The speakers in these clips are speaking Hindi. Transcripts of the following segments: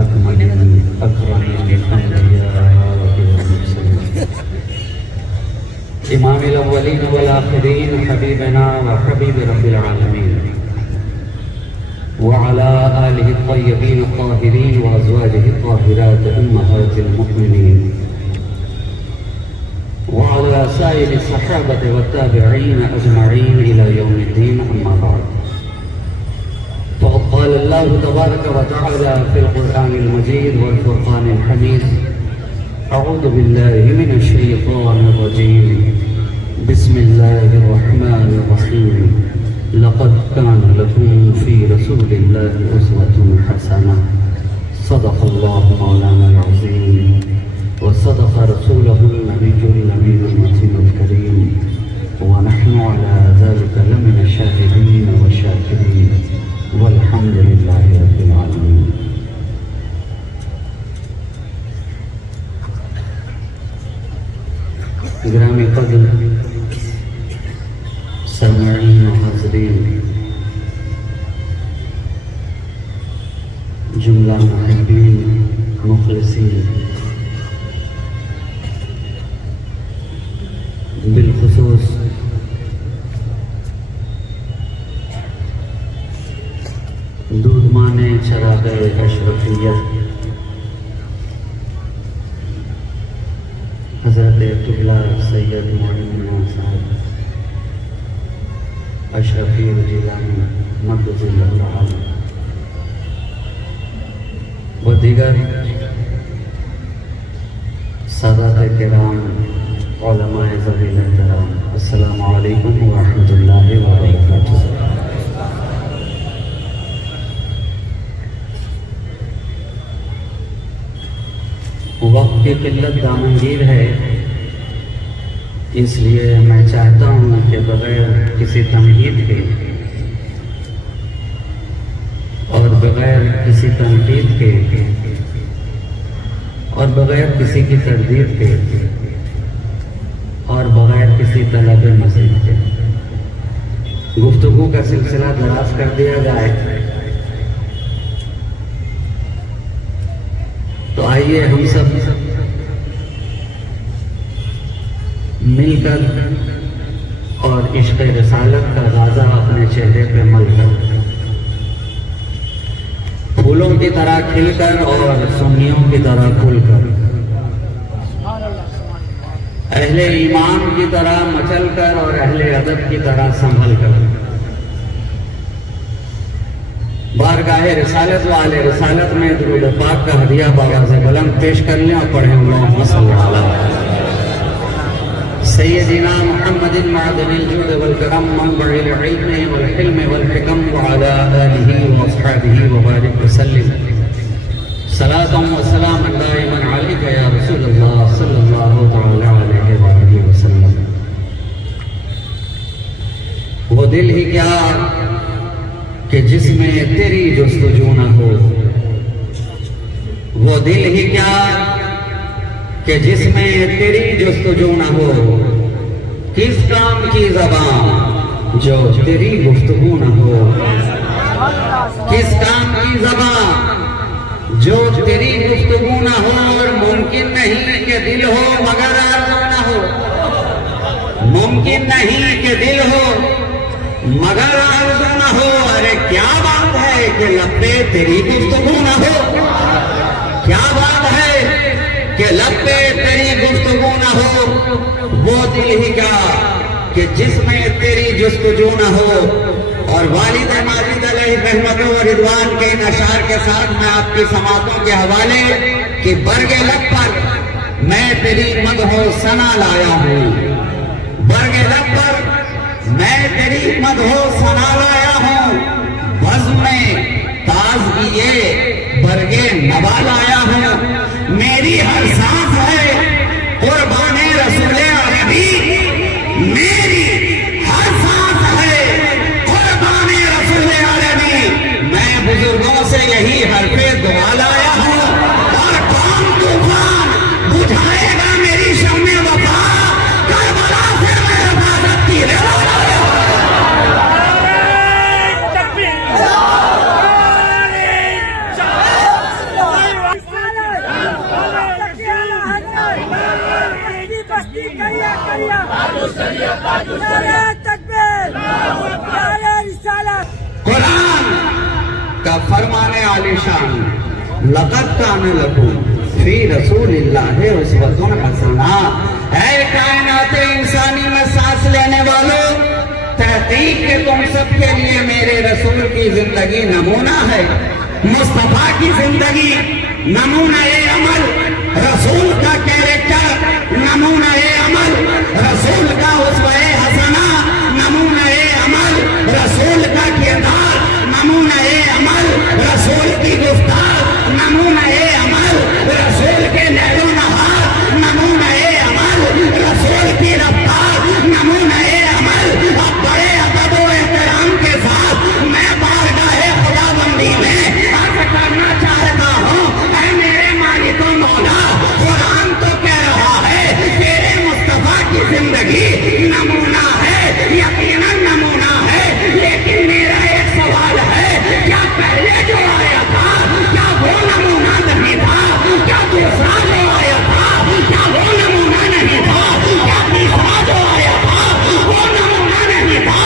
अकमलिन अकरमिन अम्बिया इमामिल अव्वलीन वल आखिरीन हबीबना व हबीब रब्बिल आलमीन व अला आलिहि त्तय्यबीन त्ताहिरीन व अज़वाजिहि त्ताहिरात उम्महातिल मुमिनीन व अला साइरि सहाबति व ताबिईन अजमईन इला यौमिद्दीन अम्मा बाद। क़ाल अल्लाहु तबारक व तआला फ़िल क़ुरआनिल मजीद वल फ़ुरक़ानिल हमीद अऊज़ु बिल्लाहि मिनश शैतानिर रजीम बिस्मिल्लाहिर रहमानिर रहीम लक़द कान लकुम फ़ी रसूलिल्लाहि उस्वतुन हसनह सदक़ल्लाहु मौलानाल अज़ीम व सदक़ रसूलुहुन नबियुल अमीनुल मतीनुल करीम व नहनु अला ज़ालिका लमिन शाहिदीन व शाकिरीन वल्हम्दुलिल्लाहि रब्बिल आलमीन। ग्रामी क़द्र सामईन हाज़रीन, जुमला मुहिब्बीन मुख़लिसीन, बिलख़ुसूस दूधमाने चराग़े अशरफियत हज़रत अब्दुल्लाह सैयद मोइनुद्दीन साहब अशरफी जिलानी मद्दज़िल्लहुल आला व दीगर सादात किराम उलमाए ज़वील एहतराम, अस्सलामु अलैकुम व रहमतुल्लाहि व बरकातुहू। वक्त की किल्लत दामनगीर है, इसलिए मैं चाहता हूँ कि बगैर किसी तमहीद के और बगैर किसी तनकीद के और बगैर किसी की तरदीद के और बगैर किसी तलब मज़ीद के गुफ्तगू का सिलसिला दराज कर दिया जाए। तो आइए हम सब मिलकर और इश्क़ रिसालत का गाज़ा अपने चेहरे पे मलकर फूलों की तरह खिलकर और सुन्नियों की तरह खुलकर अहले ईमान की तरह मचलकर और अहले अदब की तरह संभल कर बारगाहे रिसालत वाले रिसालत में दुरूद पाक का हदिया बावाज़े बुलंद पेश कर लें और पढ़ें अल्लाहुम्मा सल्लि अला सय्यदिना मुहम्मदिन मअदनिल जूद वल करम मनबइल इल्म वल हिल्म वल हिकम व अला आलिहि व अस्हाबिहि व बारिक वसल्लिम सलातन व सलामन दाइमन अलैका या रसूलल्लाह सल्लल्लाहु तआला अलैहि व आलिहि वसल्लम। वो दिल ही क्या कि जिसमें तेरी जुस्तजू न हो, वो दिल ही क्या कि जिसमें तेरी जुस्तजू न हो, किस काम की ज़बान जो तेरी गुफ्तगू न हो, किस काम की ज़बान जो तेरी गुफ्तगू न हो। और मुमकिन नहीं कि दिल हो मगर आरज़ू न हो, मुमकिन नहीं कि दिल हो मगर आरज़ू न हो। अरे क्या बात है कि लब पे तेरी गुफ्तगू न हो, क्या बात है कि लब पे तेरी गुफ्तगू न हो। वो दिल ही क्या कि जिसमें तेरी जुस्तजू न हो। और वालिद माजिद अलैहि रहमत व रिदवान के नशार के साथ मैं आपकी समातों के हवाले कि बरगे लब पर मैं तेरी मदहो सना लाया हूँ, बरगे लब पर मैं तेरी मदहो सना लाया हूँ। बज़्म में ताज़गिए बरगे नवा लाया हूँ। मेरी हर सांस है कुर्बाने रसूले अरबी, मेरी हर सांस है कुर्बाने रसूले अरबी। मैं बुजुर्गों से यही हरफे दुआ लाया हूँ। और कौन तूफान बुझाएगा मेरी शम्मे वफा, करबला से मैं रफ़ाक़त की रवा लाया हूँ। कुरान का फरमाने आलिशान लक़द कान लकुम फी रसूलिल्लाहि उस्वतुन हसना। है कायनात इंसानी में सांस लेने वालों, तहकीक के तुम सबके लिए मेरे रसूल की जिंदगी नमूना है। मुस्तफा की जिंदगी नमूना ए अमल, रसूल का कैरेक्टर नमूना ए अमल, रसूल का उस्वे हसना नमूना ए अमल, रसूल का किरदार नमूना ए अमल, रसूल की गुफ्तार नमूना ए अमल, रसूल के लहरो नहार नमूना ए अमल, रसूल की रफ्तार नमूना ए अमल। अब बड़े अदब व एहतराम के साथ मैं बारगाहे खुदाबंदी में अर्ज करना चाहता हूँ, ऐ मेरे मालिक व मौला, कुरान तो कह रहा है तेरे मुस्तफा की जिंदगी नमूना है, यकीनन नमूना है। लेकिन मेरा एक सवाल है, क्या पहले जो आया था क्या वो नमूना नहीं था? क्या दूसरा जो आया था क्या वो नमूना नहीं था? क्या तीसरा जो आया था वो नमूना नहीं था?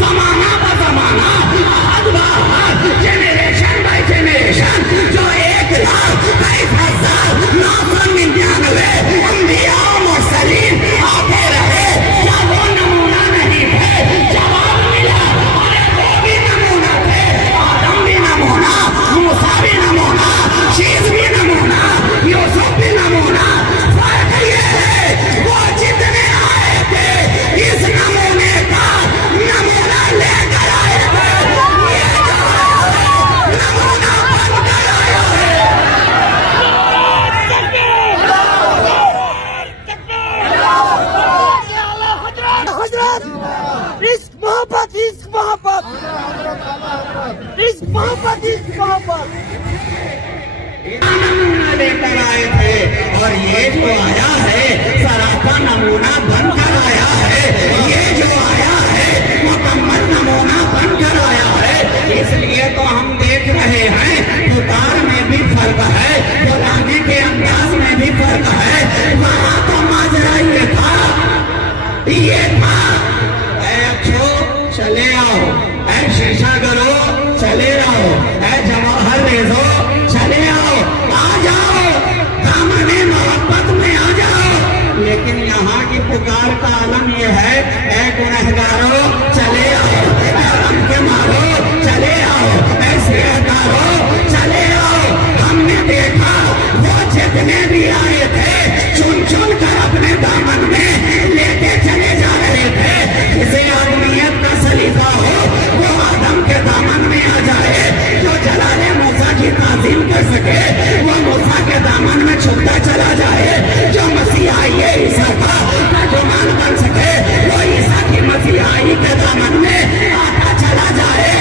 जमाना ब जमाना, अहद ब अहद, जेनरेशन बाय जेनरेशन जो 1,23,999 अंबिया मुरसलीन आते रहे, क्या वो नमूना नहीं थे? जवाब मिला, अरे वो भी नमूना थे। आदम भी नमूना, मूसा भी नमूना, शीश भी नमूना, यूसुफ भी नमूना। फर्क ये है वो जितने आए थे इस नमूने का नमूना लेकर आए थे, ये जो नमूना बनकर आया है। इश्क मोहब्बत, इश्क मोहब्बत, इश्क मोहब्बत, इश्क मोहब्बत नमूना लेकर आए थे, और ये जो आया है सरापा नमूना बनकर आया है। ये जो आया है मुकम्मल नमूना बनकर आया है। इसलिए तो हम देख रहे हैं पुकार में भी फर्क है, बुलाने के अंदाज में भी फर्क है। वहां तो माजरा ये था, ये था, ऐ अच्छो चले आओ, ऐ शीशा करो चले आओ, ऐ जवाहर रेजो चले आओ, आ जाओ, दामने मोहब्बत में आ जाओ। लेकिन यहाँ की पुकार का आलम यह है, ऐ गुनहगारो चले आओ, ऐ गम के मारो चले आओ, ऐ सेहगारो चले आओ। हमने देखा वो जितने भी आए थे चुन चुन कर अपने दामन में लेके चले जा रहे थे। किसी आदमियत का सलीफा हो वो आदम के दामन में आ जाए, जो जलाले मूसा की ताज़ीम कर सके वो मूसा के दामन में छुपता चला जाए, जो मसीहाई ईसा का तर्जुमान बन सके वो ईसा की मसीहाई के दामन में आता चला जाए।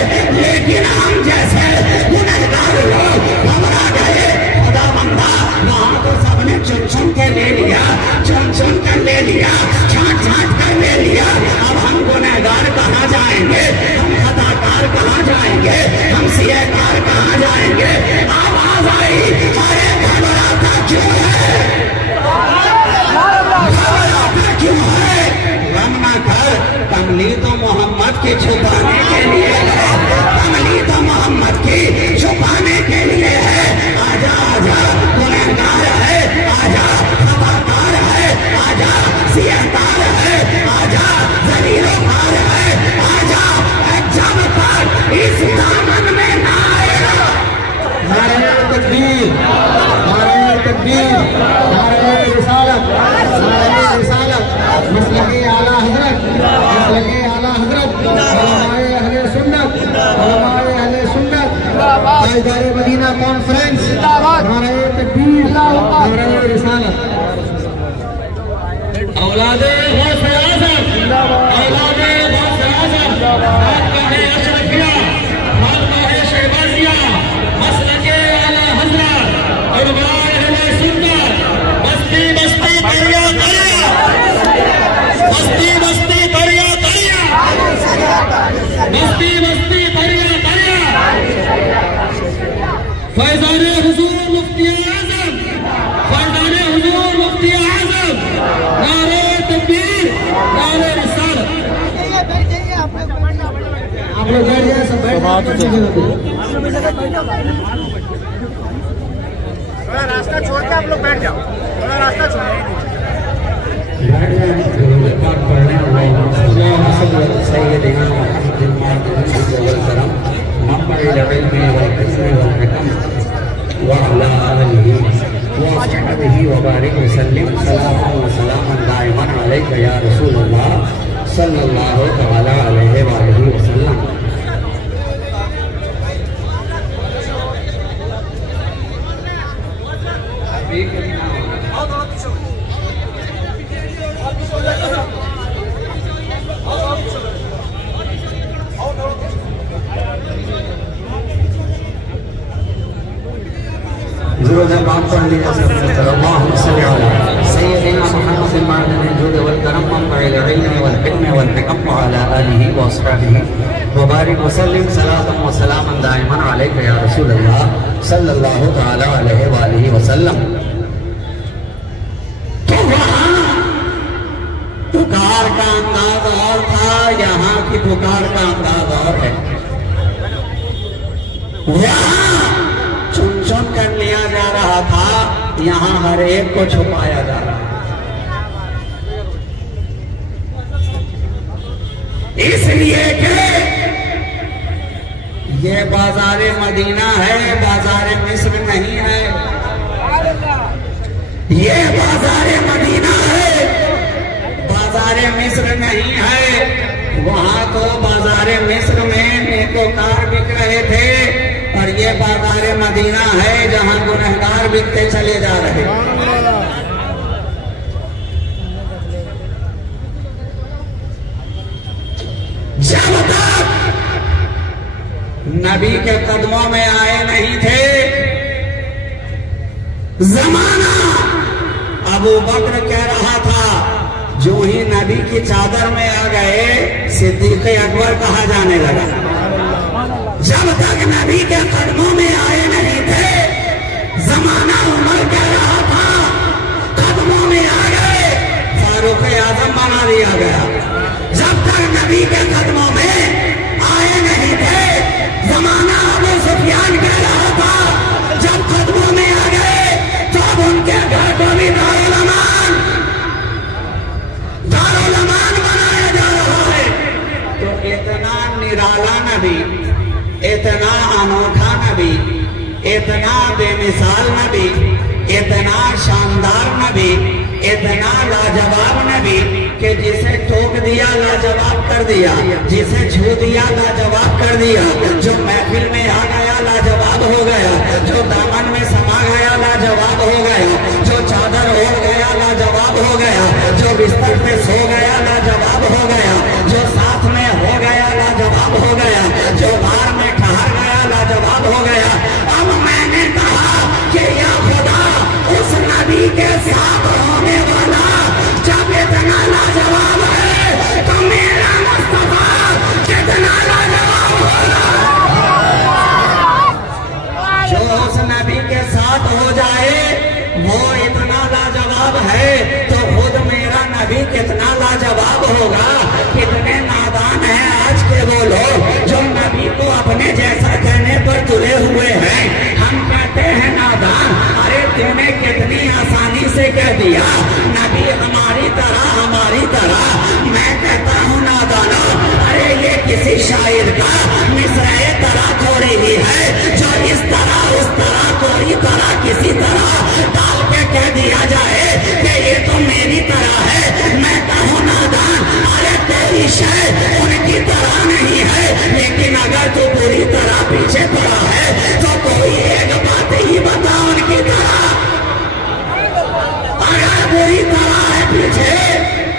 लेकिन हम जैसे गुनहगार लोग घबरा गए, खुदा बंदा वहां तो सबने चुन चुन के ले लिया, चुन चुन कर ले लिया, छांट छांट कर ले लिया। अब हम गुनहगार कहाँ जाएंगे? हम खताकार कहाँ जाएंगे? हम सियाकार कहाँ जाएंगे? आवाज आई, अरे घबराता क्यों है? घबराता क्यों है? गम ना कर, कमली तो मोहम्मद की छुपाने के लिए है, कमली तो मोहम्मद की छुपाने के लिए है। आजा आजा, गुनहगार है, आजा खताकार है, आजा सियाकार है, आजा जलीलोकार है, आजा। जब तक इस दामन में ना आएगा, नारे तकबीर, नारे तकबीर, नारे रिसालत, नारे रिसालत, मसलके आला हजरत, मसलके आला हजरत, उलमाए अहले सुन्नत, उलमाए अहले सुन्नत, ताजदारे मदीना कॉन्फ्रेंस, नारे तकबीर, नारे रिसालत। औलादे गौसे आज़म, औलादे गौसे आज़म, खानकाहे अशरफिया, खानकाहे शहबाजिया, मसलके आला हज़रत, उलमाए अहले सुन्नत, बस्ती बस्ती दरिया दरिया, बस्ती बस्ती दरिया दरिया, बस्ती बस्ती दरिया दरिया। फैज़ाने हुज़ूर मुफ्ती आज़म, फैज़ाने हुज़ूर मुफ्ती आज़म, नारे तकबीर, नारे आप लोग बैठ जाए, सब बैठ थोड़ा रास्ता छोड़ के आप लोग बैठ जाओ, थोड़ा रास्ता छोड़ या रसूलल्लाह सल्लल्लाहु तआला अलैहि वसल्लम। वबारिक वसल्लिम सलातन व सलामन दाइमन अलैका या रसूलल्लाह सल्लल्लाहु तआला अलैहि वसल्लम। तो वहाँ पुकार का अंदाज और था, यहाँ की पुकार का अंदाज और है। वहाँ चुन चुन कर लिया जा रहा था, यहाँ हर एक को छुपाया जा रहा है। इसलिए कि ये बाजारे मदीना है, बाजारे मिस्र नहीं है। ये बाजारे मदीना है, बाजारे मिस्र नहीं है। वहां तो बाजारे मिस्र में नेकोकार बिक रहे थे, और ये बाजारे मदीना है जहां गुनहगार बिकते चले जा रहे। जब तक नबी के कदमों में आए नहीं थे, जमाना अबू बकर कह रहा था, जो ही नबी की चादर में आ गए सिद्दीक अकबर कहा जाने लगा। जब तक नबी के कदमों में आए नहीं थे, जमाना उमर कह रहा था, कदमों में आ गए फारूक आजम बना दिया गया। जब तक नबी के कदमों में आए नहीं थे, जमाना अबू सुफियान कह रहा था, जब कदमों में आ गए तो अब उनके घर को भी दारुल अमान बनाया जा रहा है। तो इतना निराला नबी, इतना अनोखा नबी, इतना बेमिसाल नबी, इतना शानदार नबी, इतना लाजवाब नबी कि जिसे ठोक दिया लाजवाब कर दिया, जिसे छू दिया लाजवाब कर दिया, जो महफिल में आ गया लाजवाब हो गया, जो दामन में समा गया लाजवाब हो गया, जो चादर ओढ़ गया लाजवाब हो गया, जो बिस्तर पे सो गया लाजवाब हो गया, जो साथ में हो गया लाजवाब हो गया, जो बाहर में ठहर गया लाजवाब हो गया। अब मैंने कहा कि या खुदा, उस नबी के साथ होने वाला जब इतना लाजवाब है, तो मेरा मुस्तफा कितना लाजवाब होगा। जो उस नबी के साथ हो जाए वो इतना लाजवाब है, तो खुद मेरा नबी कितना लाजवाब होगा। कितने नादान हैं आज के वो लोग जो नबी को अपने जैसा कहने पर तुले हुए हैं। हम कहते हैं नादान, अरे तूने कितनी आसानी से कह दिया नबी हमारी तरह, हमारी तरह। मैं कहता हूँ नादानो, अरे ये किसी शायर का मिसरे तरह थोड़ी ही है, जो इस तरह उस तरह कोई तरह किसी तरह डाल के कह दिया जाए कि ये तो मेरी तरह है। मैं कहूँ नादान, अरे तेरी शय उनकी तरह नहीं है, लेकिन अगर तू पूरी तरह पीछे पड़ा है तो कोई एक बात ही बता उनकी तरह। अगर पूरी तरह है पीछे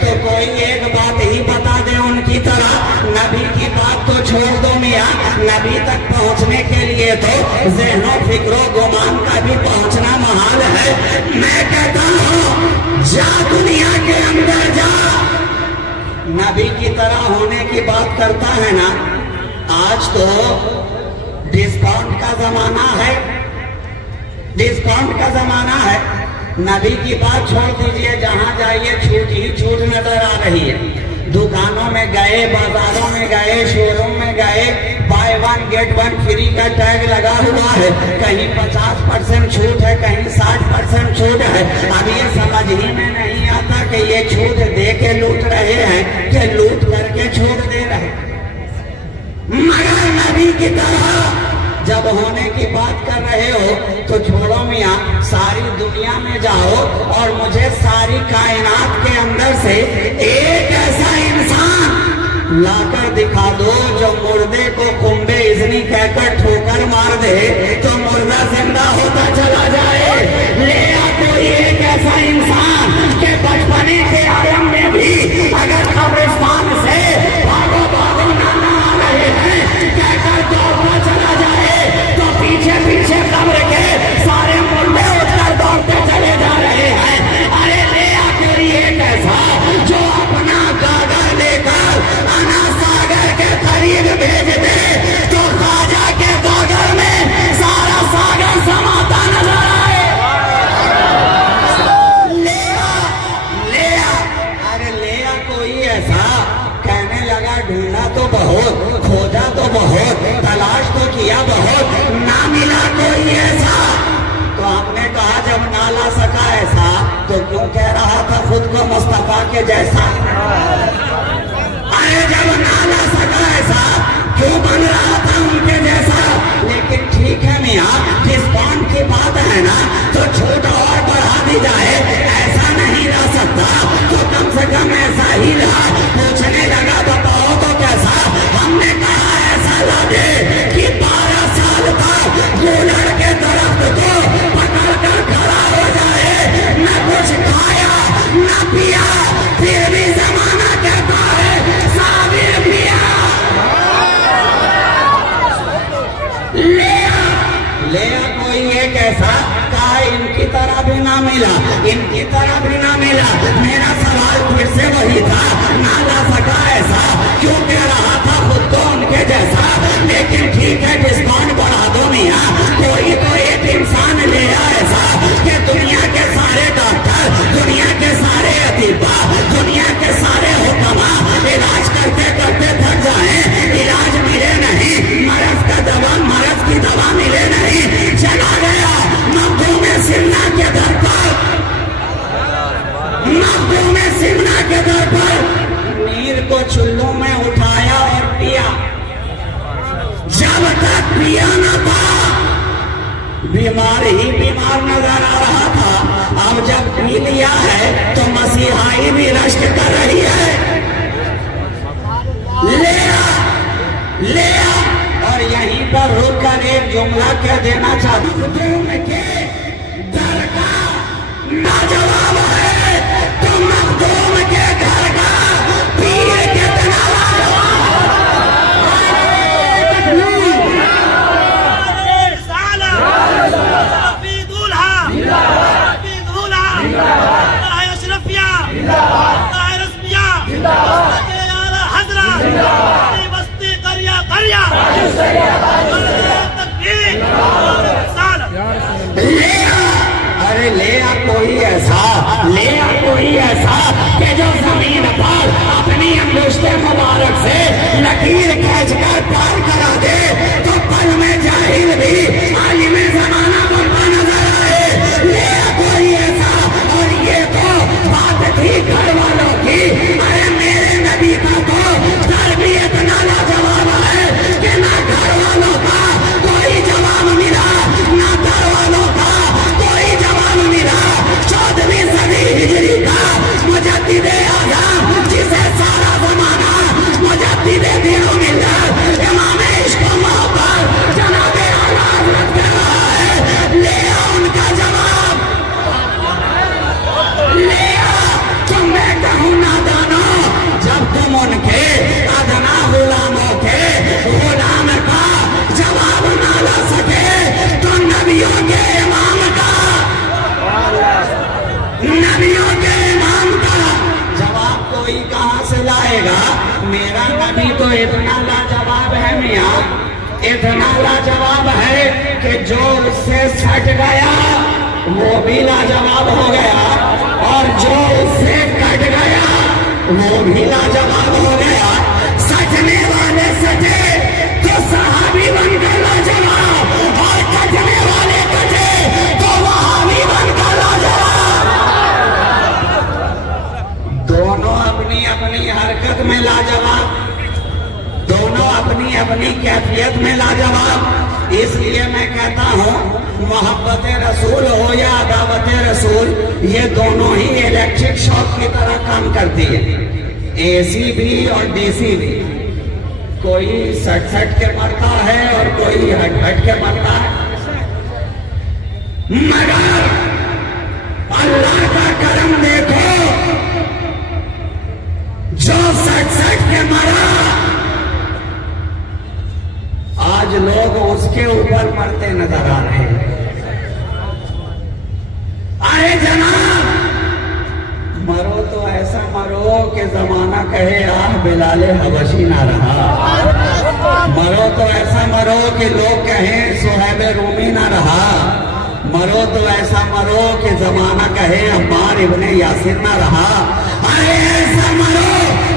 तो कोई एक बात ही बता दे उनकी तरह। नबी की बात तो छोड़ दो मियाँ, नबी तक पहुँचने के लिए तो ज़हनो फिक्रो गुमान का भी पहुँचना महाल है। मैं कहता हूँ जा दुनिया के अंदर जा। नबी की तरह होने की बात करता है ना, आज तो डिस्काउंट का जमाना है, डिस्काउंट का जमाना है। नबी की बात छोड़ दीजिए, जहां जाइए छूट ही छूट नजर आ रही है। दुकानों में गए, बाजारों में गए, शोरूम में गए, by one get one free का टैग लगा हुआ है, कहीं 50% छूट है, कहीं 60% छूट है। अब ये समझ ही में नहीं आता कि ये छूट दे के लूट रहे हैं कि लूट करके छूट दे रहे हैं। मगर नबी की तरह जब होने की बात कर रहे हो तो छोड़ो मियाँ, सारी दुनिया में जाओ और मुझे सारी कायनात के अंदर से एक ऐसा इंसान लाकर दिखा दो जो मुर्दे को कुंबे इजनी कहकर ठोकर मार दे तो मुर्दा जिंदा होता चला जाए। ले आ कोई एक ऐसा इंसान के बचपने के आलम में भी अगर कब्रिस्तान से भागो भागो नाना आ रहे हैं कहकर दौड़ना चला जाए तो पीछे पीछे कब्र के सारे मुर्दे उठकर दौड़ते चले जा रहे हैं। अरे ले आकर एक ऐसा जो अपना गागर लेकर अना सागर के करीब भेज दे तो ख्वाजा के गागर में सारा सागर समाता नजर आए। ले आ, अरे ले आ कोई ऐसा। कहने लगा ढूंढा तो बहुत, खोजा तो बहुत, तलाश तो किया बहुत, ना मिला कोई ऐसा। तो हमने कहा जब ना ला सका ऐसा तो क्यों कह रहा था खुद को मुस्तफा के जैसा? अरे जब ना ला सका ऐसा क्यों बन रहा था उनके जैसा? लेकिन ठीक है मियाँ, डिस्काउंट की बात है ना तो छूट और बढ़ा दी जाए, ऐसा नहीं रह सकता तो कम से कम ऐसा ही रहा। पूछने लगा बताओ तो कैसा? हमने कहा ऐसा लगे कि 12 साल तक गुलड़ के दरख्त को पकड़ कर खड़ा हो जाए, न कुछ खाया न पिया, फिर भी जमाना कहता है साबिर पिया। ले कोई एक ऐसा। कहा इनकी तरह भी ना मिला, इनकी तरह भी ना मिला। मेरा सवाल फिर से वही था, ना ला सका ऐसा क्यों कह रहा था खुद को उनके जैसा? लेकिन ठीक है डिस्काउंट बढ़ा दो मियाँ, कोई तो एक इंसान ले आ ऐसा कि दुनिया के सारे डॉक्टर, दुनिया के सारे अतीबा, दुनिया के सारे हुक्मा इलाज करते करते थक जाए, इलाज मिले नहीं, मर्ज का दवा, मर्ज की दवा मिले नहीं, चला गया मखदूम सिमना के दर पर, मखदूम सिमना के दर पर नीर को चुल्लू में उठाया और पिया। जब तक पिया न था बीमार ही बीमार नजर आ रहा था, अब जब पी लिया है तो मसीहाई भी रश्क कर रही है। ले आ। और यहीं पर रुक कर एक जुमला कह देना चाहती हूँ, के दर का नाजवाब है तो मखदूम के घर का पीर कितना अरे ले आ कोई ऐसा, ले आ कोई ऐसा कि जो जमीन पर अपनी अंगुष्ठे मुबारक से लकीर खींचकर पार करा दे तो पल में जाहिल भी आलिम जमाना बनता नजर आए। ले आ कोई ऐसा। और ये तो बात थी घर वालों की, अरे मेरे नबी का तो तरबियत ना लाजवाब है कि ना घर वालों का कोई जवाब मिला, ना घर वालों का कोई जवाब मिला। 14वीं सदी हिजरी का मुजद्दिद आज़म जिसे सारा जमाना मुजद्दिद दीन मिल्लत इमाम इश्क व मोहब्बत जनाब आला हज़रत कह रहा है, ले आ उनका जवाब, ले आ। तो मैं कहूँ नादानों, जब तुम उनके अदना गुलामों के गुलाम का जवाब ना ला सके तो नबियों के इमाम का, नबियों के इमाम का जवाब कोई कहाँ से लाएगा? मेरा नबी तो इतना लाजवाब है मियाँ, इतना लाजवाब है कि जो उससे सट गया वो भी लाजवाब हो गया और जो उससे कट गया वो भी लाजवाब हो गया। सजने वाले सजे तो सहाबी बनकर लाजवाब, और कटने वाले कटे तो वहाबी बनकर लाजवाब। दोनों अपनी अपनी हरकत में लाजवाब, दोनों अपनी अपनी कैफियत में लाजवाब। इसलिए मैं कहता हूँ मोहब्बत रसूल हो या अदावत रसूल, ये दोनों ही इलेक्ट्रिक शॉक की तरह काम करती है, एसी भी और डीसी भी। कोई सट के मरता है और कोई हट के मरता है, मगर अल्लाह का करम देखो, जो सट के मरा आज लोग उसके ऊपर मरते नजर आ रहे हैं। अरे जनाब, मरो तो ऐसा मरो कि जमाना कहे आह बिलाले हबशी ना रहा। मरो तो ऐसा मरो कि लोग कहें सुहैब रूमी ना रहा। मरो तो ऐसा मरो कि जमाना कहे अम्मार इब्ने यासिर ना रहा। अरे ऐसा मरो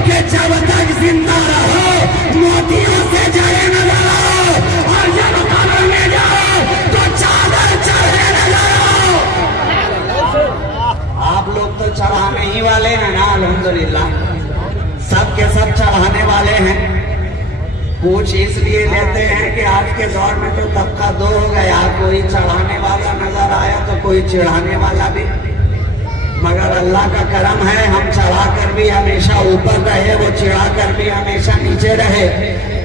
कि जब तक जिंदा रहो मोतियों से जड़े न लगाओ, और जब कब्र में जाओ तो चादर चढ़े न लगाओ। आप लोग तो चढ़ाने ही वाले हैं ना, अल्हम्दुलिल्लाह, सब के सब चढ़ाने वाले हैं। पूछ इसलिए लेते हैं कि आज के दौर में तो तबका दो हो गया, कोई चढ़ाने वाला नजर आया तो कोई चिढ़ाने वाला भी। मगर अल्लाह का करम है, हम चढ़ा कर भी हमेशा ऊपर रहे, वो चिढ़ा कर भी हमेशा नीचे रहे।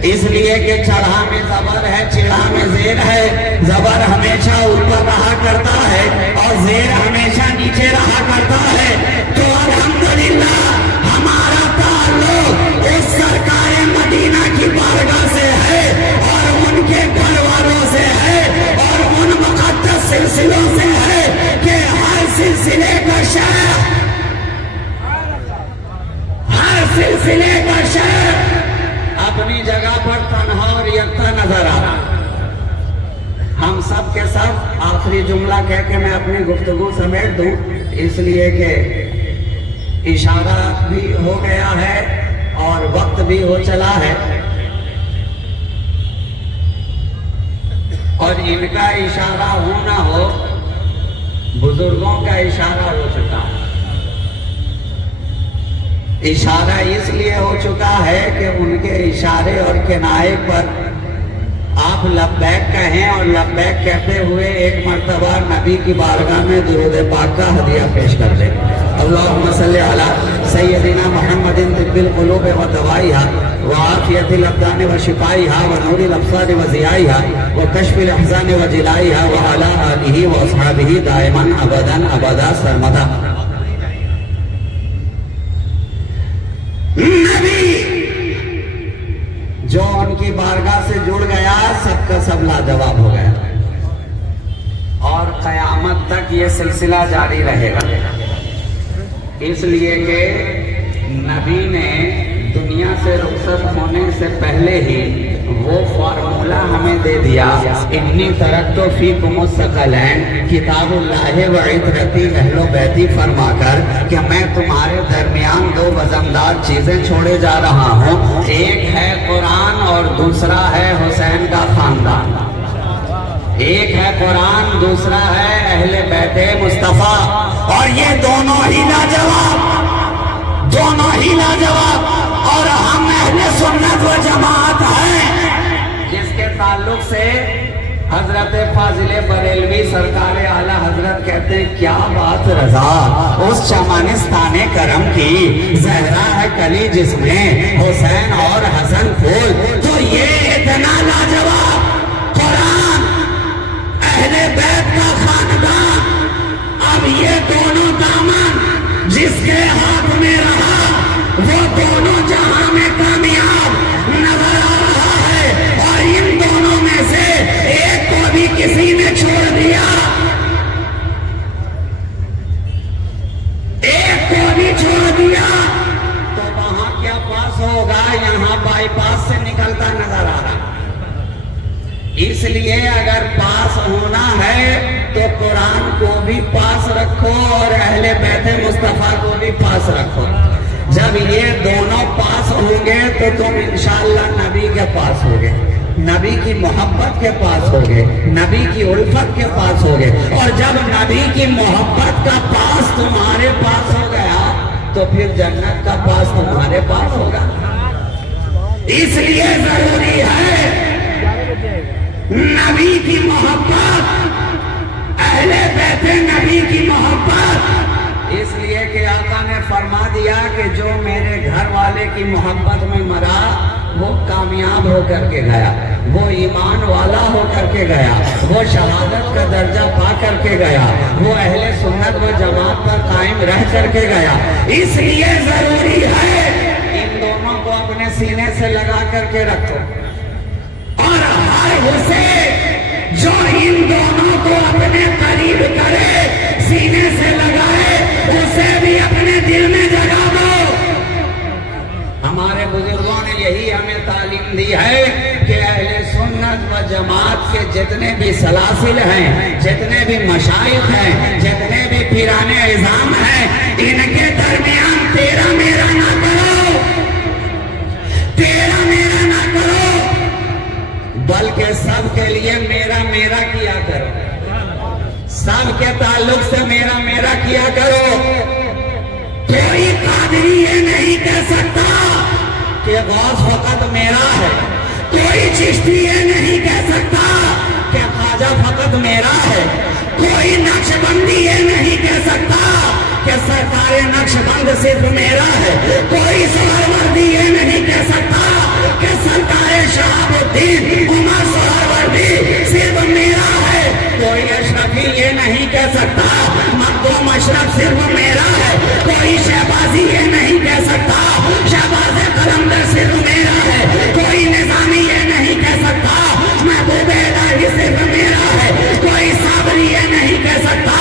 इसलिए कि चढ़ा में जबर है, चिढ़ा में जेर है। जबर हमेशा ऊपर रहा करता है और जेर हमेशा नीचे रहा करता है। तो अल्हम्दुलिल्लाह हमारा ताल्लुक उस सरकार मदीना की बारगाह से है और उनके घर वालों से है और उन मुक़द्दस सिलसिलों से है कि हर सिलसिले का शेख, हर सिलसिले का शेख अपनी जगह पर तन्हा और यक्ता नजर आ रहा। हम सब के सब आखिरी जुमला कह के मैं अपनी गुफ्तगू समेट दूं, इसलिए कि इशारा भी हो गया है और वक्त भी हो चला है, और इनका इशारा हो ना हो, बुजुर्गों का इशारा हो चुका है। इशारा इसलिए हो चुका है कि उनके इशारे और किनाए पर आप लब्बैक कहें और लब्बैक कहते हुए एक मर्तबा नबी की बारगाह में दुरूद पाक का हदिया पेश कर दें। अल्लाहुम्मा सल्ली अला सय्यदिना मुहम्मदिन तिब्बिल कुलूब व दवाइहा व आफियतिल अब्दान व शिफाइहा व नूरिल अब्सार व ज़ियाइहा व कश्फिल अहज़ान व जिलाइहा व अला आलिहि व अस्हाबिही दाइमन अबदन अबदा सरमदा। नबी जो उनकी बारगाह से जुड़ गया सबका सब लाजवाब हो गया, और कयामत तक ये सिलसिला जारी रहेगा। इसलिए कि नबी ने दुनिया से रुखसत होने से पहले ही वो फार्मूला हमें दे दिया, इन्नी तरक्तो फीकुम सकलैन किताबुल्लाह व इतरती अहलो बैती, फरमाकर कि मैं तुम्हारे दरमियान दो वजनदार चीजें छोड़े जा रहा हूँ, एक है कुरान और दूसरा है हुसैन का खानदान। एक है कुरान, दूसरा है अहले बैते मुस्तफा, और ये दोनों ही लाजवाब, दोनों ही लाजवाब। और हम अहले सुन्नत व जमात हैं, जिसके ताल्लुक से हजरत फाजिले बरेलवी सरकार आला हजरत कहते हैं, क्या बात रजा उस चमानिस्ताने करम की, जहरा है कली जिसमें हुसैन और हसन फूल। तो ये इतना लाजवाब कुरान, अहले बैत का खानदान, अब ये दोनों दामन जिसके हाथ में रहा वो दोनों जहां में कामयाब नजर आ रहा है, और इन दोनों में से एक को भी किसी ने छोड़ दिया, एक को भी छोड़ दिया, तो वहां क्या पास होगा, यहां बाईपास से निकलता नजर आ रहा। इसलिए अगर पास होना है तो कुरान को भी पास रखो और अहले बैत मुस्तफा को भी पास रखो। जब ये दोनों पास होंगे तो तुम इंशाअल्लाह नबी के पास होगे, नबी की मोहब्बत के पास होगे, नबी की उल्फत के पास होगे। और जब नबी की मोहब्बत का पास तुम्हारे पास हो गया तो फिर जन्नत का पास तुम्हारे पास होगा। इसलिए जरूरी है नबी की मोहब्बत, अहले बैते नबी की मोहब्बत। इसलिए कि आका ने फरमा दिया कि जो मेरे घर वाले की मोहब्बत में मरा वो कामयाब होकर के गया, वो ईमान वाला होकर के गया, वो शहादत का दर्जा पा करके गया, वो अहले सुन्नत व जमात पर कायम रह करके गया। इसलिए जरूरी है इन दोनों को अपने सीने से लगा करके रखो और हर उसे जो इन दोनों को अपने करीब करे, सीने से लगाए, उसे भी अपने दिल में जगा दो। हमारे बुजुर्गों ने यही हमें तालीम दी है कि अहले सुन्नत व जमात के जितने भी सलासिल हैं, जितने भी मशाइख हैं, जितने भी पीराने इज़ाम हैं, इनके दरमियान तेरा मेरा ना करो, तेरा मेरा ना करो, बल्कि सबके लिए मेरा मेरा किया करो, सबके ताल्लुक से मेरा मेरा किया करो। कोई कादरी ये नहीं कह सकता कि गौस फकत मेरा है, कोई चिश्ती ये नहीं कह सकता कि ख्वाजा फकत मेरा है, कोई नक्शबंदी ये नहीं कह सकता कि सरकारे नक्शबंद सिर्फ मेरा है, कोई सोहरवर्दी ये नहीं कह सकता कि सरकारे शहाबुद्दीन उमर सोहरवर्दी सिर्फ मेरा है, कोई अशरफी ये नहीं कह सकता मखदूम अशरफ सिर्फ मेरा है, कोई शहबाजी ये नहीं कह सकता शहबाज कलंदर सिर्फ मेरा है, कोई निजामी ये नहीं कह सकता महबूब इलाही सिर्फ मेरा है, कोई साबरी ये नहीं कह सकता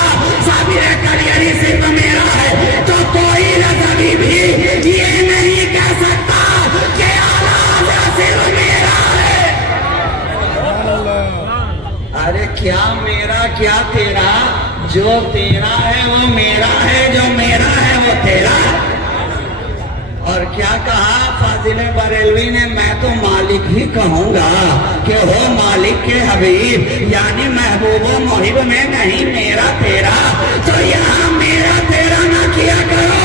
साबिर कलियरी सिर्फ मेरा है, तो कोई रज़वी भी ये नहीं कह सकता कि आला सिर्फ मेरा है। अरे क्या मेरा क्या तेरा, जो तेरा है वो मेरा है, जो मेरा है वो तेरा। और क्या कहा फाजिल बरेलवी ने, मैं तो मालिक ही कहूंगा कि हो मालिक के हबीब, यानी महबूब मोहिब में नहीं मेरा तेरा। तो यहाँ मेरा तेरा ना किया करो,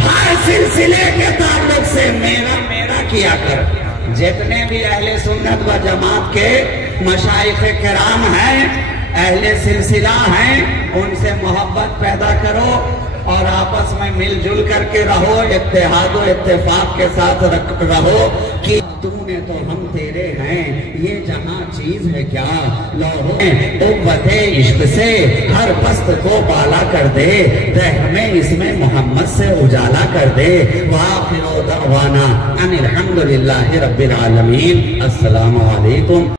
हर सिलसिले के ताल्लुक से मेरा मेरा किया करो। जितने भी अहले सुन्नत व जमात के मशाइख किराम हैं, अहले सिलसिला हैं, उनसे मोहब्बत पैदा करो और आपस में मिलजुल करके रहो, इत्तेहाद व इत्तेफाक के साथ रहो कि तूने तो हम तेरे हैं, ये जहां चीज है क्या लौहो उव्वते इश्क से हर पस्त को बाला कर दे, हमें इसमें मोहम्मद से उजाला कर दे। वाखिर दअवाना अनिल हम्दुलिल्लाहि रब्बिल आलमीन। अस्सलामु अलैकुम।